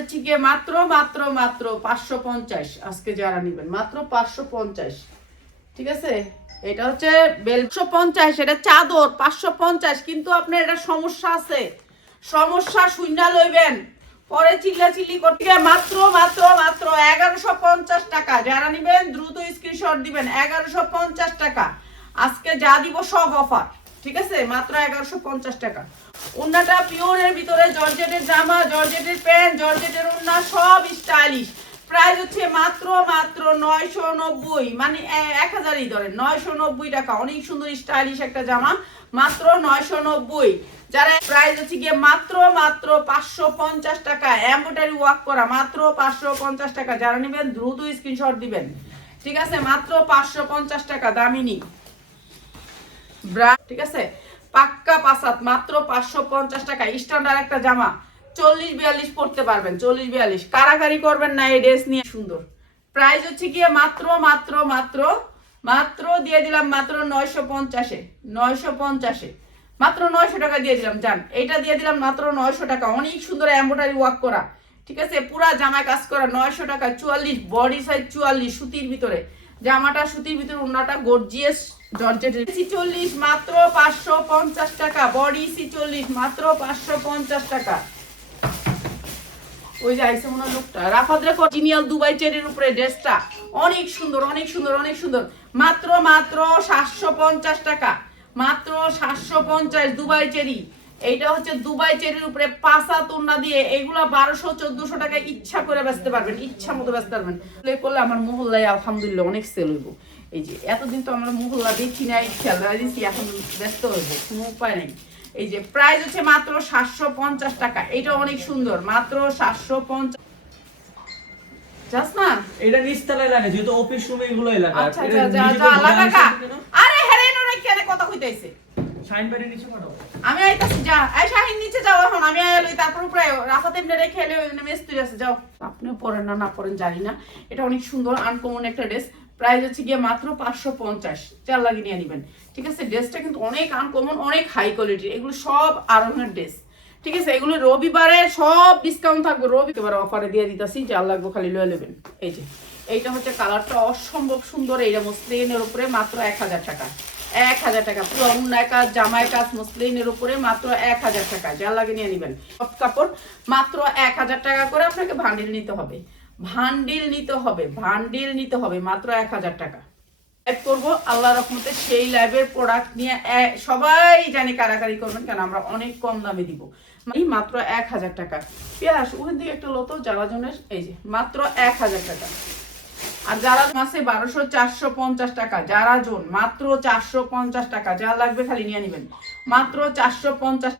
হচ্ছে গিয়ে মাত্র মাত্র মাত্র 550 আজকে যারা নেবেন মাত্র 550। ঠিক আছে, এটা হচ্ছে 150, এটা চাদর 550, কিন্তু আপনার এটা সমস্যা আছে, সমস্যা শূন্য লইবেন, পরে চিল্লাচিল্লি করতে মাত্র মাত্র মাত্র 1150 টাকা। যারা নেবেন দ্রুত স্ক্রিনশট দিবেন, 1150 টাকা আজকে যা দিব সব অফার। ঠিক আছে, মাত্র 1150 টাকা। ওন্নাটা পিওরের ভিতরে, জর্জেটের জামা, জর্জেটের প্যান্ট, জর্জেটের ওন্না, সব স্টাইলিশ। প্রাইস হচ্ছে মাত্র মাত্র 990, মানে 1000ই ধরেন, 990 টাকা। অনেক সুন্দর স্টাইলিশ একটা জামা, মাত্র 990। যারা প্রাইস হচ্ছে গিয়ে মাত্র মাত্র 550 টাকা, এমব্রয়ডারি ওয়ার্ক করা, মাত্র 550 টাকা। যারা নেবেন দ্রুত স্ক্রিনশট দিবেন। ঠিক আছে, মাত্র 550 টাকা, দামিনী ব্রা। ঠিক আছে, পাক্কা পাসাত, মাত্র 550 টাকা। স্ট্যান্ডার্ড একটা জামা, 40-42 পড়তে পারবেন, 40-42 কারাকারি করবেন না এই ড্রেস নিয়ে। সুন্দর প্রাইস হচ্ছে গিয়ে মাত্র মাত্র মাত্র মাত্র দিয়ে দিলাম মাত্র 950-এ, 950-এ মাত্র 900 টাকা দিয়ে দিলাম। জান, এইটা দিয়ে দিলাম মাত্র 900 টাকা। অনেক সুন্দর এমব্রয়ডারি ওয়ার্ক করা। ঠিক আছে, পুরা জামায় কাজ করা, 900 টাকা। 44 বডি সাইজ, 44 সুতির ভিতরে, জামাটা সুতির ভিতরে, ওন্নাটা গর্জিয়াস জর্জেটের। 46 মাত্র 550 টাকা, বডি 46 মাত্র 550 টাকা। ওই যে আইসে মনে লোকটা রাফাদরে অরিজিনাল দুবাই চেরির উপরে ড্রেসটা অনেক সুন্দর, অনেক সুন্দর, অনেক সুন্দর। মাত্র মাত্র 750 টাকা, মাত্র 750 দুবাই চেরি। এইটা হচ্ছে দুবাই চেরির উপরে পাঁচা তোন্না দিয়ে, এগুলা 1200-1400 টাকা ইচ্ছা করে বেচতে পারবেন, ইচ্ছা মতো বেচতে পারবেন। করলে আমার মহল্লায় আলহামদুলিল্লাহ অনেক সেল হইব। এই যে এতদিন তো আমরা মহল্লা দেখি নাই, খেলা দিচ্ছি, এখন ব্যস্ত হইব, কোনো উপায় নাই। এই যে প্রাইস হচ্ছে মাত্র 750 টাকা। এটা অনেক সুন্দর, মাত্র 750। জাস না এটা নিচতলায় লাগে, যেহেতু অফিস রুমে এগুলো লাগে। আচ্ছা যা যা যা লাগা। আরে হেরেন অনেক কেন কথা কইতাইছে। শাইন বাইরে নিচে পাঠাও। আমি আইতাছি, যা এই শাহিন নিচে যাও এখন, আমি আইলই তারপর উপরে রাফাত এমনি রেখে এলে মিস্ত্রি আছে, যাও। আপনিও পরেন না, না পরেন জানি না। এটা অনেক সুন্দর আনকমন একটা ড্রেস। প্রাইস হচ্ছে গিয়ে মাত্র 550, চার লাগি নিয়ে নেবেন। ঠিক আছে, ড্রেসটা কিন্তু অনেক আনকমন, অনেক হাই কোয়ালিটির। এগুলো সব আরঙের ড্রেস। ঠিক আছে, এগুলো রবিবারে সব ডিসকাউন্ট থাকবে, রবিবার অফারে দিয়ে দিতেছি, যার লাগবে খালি লয়ে নেবেন। এই যে এইটা হচ্ছে কালারটা অসম্ভব সুন্দর, এইটা মসলিনের উপরে মাত্র 1000 টাকা, 1000 টাকা। পুরো অন্যায় কাজ, জামাই কাজ, মসলিনের উপরে মাত্র 1000 টাকা, যা লাগে নিয়ে নেবেন। সব কাপড় মাত্র 1000 টাকা করে আপনাকে ভান্ডিল নিতে হবে, ভান্ডিল নিতে হবে, ভান্ডিল নিতে হবে, মাত্র 1000 টাকা। লাইভ করবো আল্লাহর রহমতে, সেই লাইভের প্রোডাক্ট নিয়ে সবাই জানি কারাকারি করবেন, কেন আমরা অনেক কম দামে দিব। মাত্র 1000 টাকা। পেঁয়াজ ওখান থেকে একটা লতো যারা জনের, এই যে মাত্র 1000 টাকা। আর যারা মাসে 1200-450 টাকা, যারা জন মাত্র 450 টাকা, যা লাগবে খালি নিয়ে নেবেন, মাত্র 450।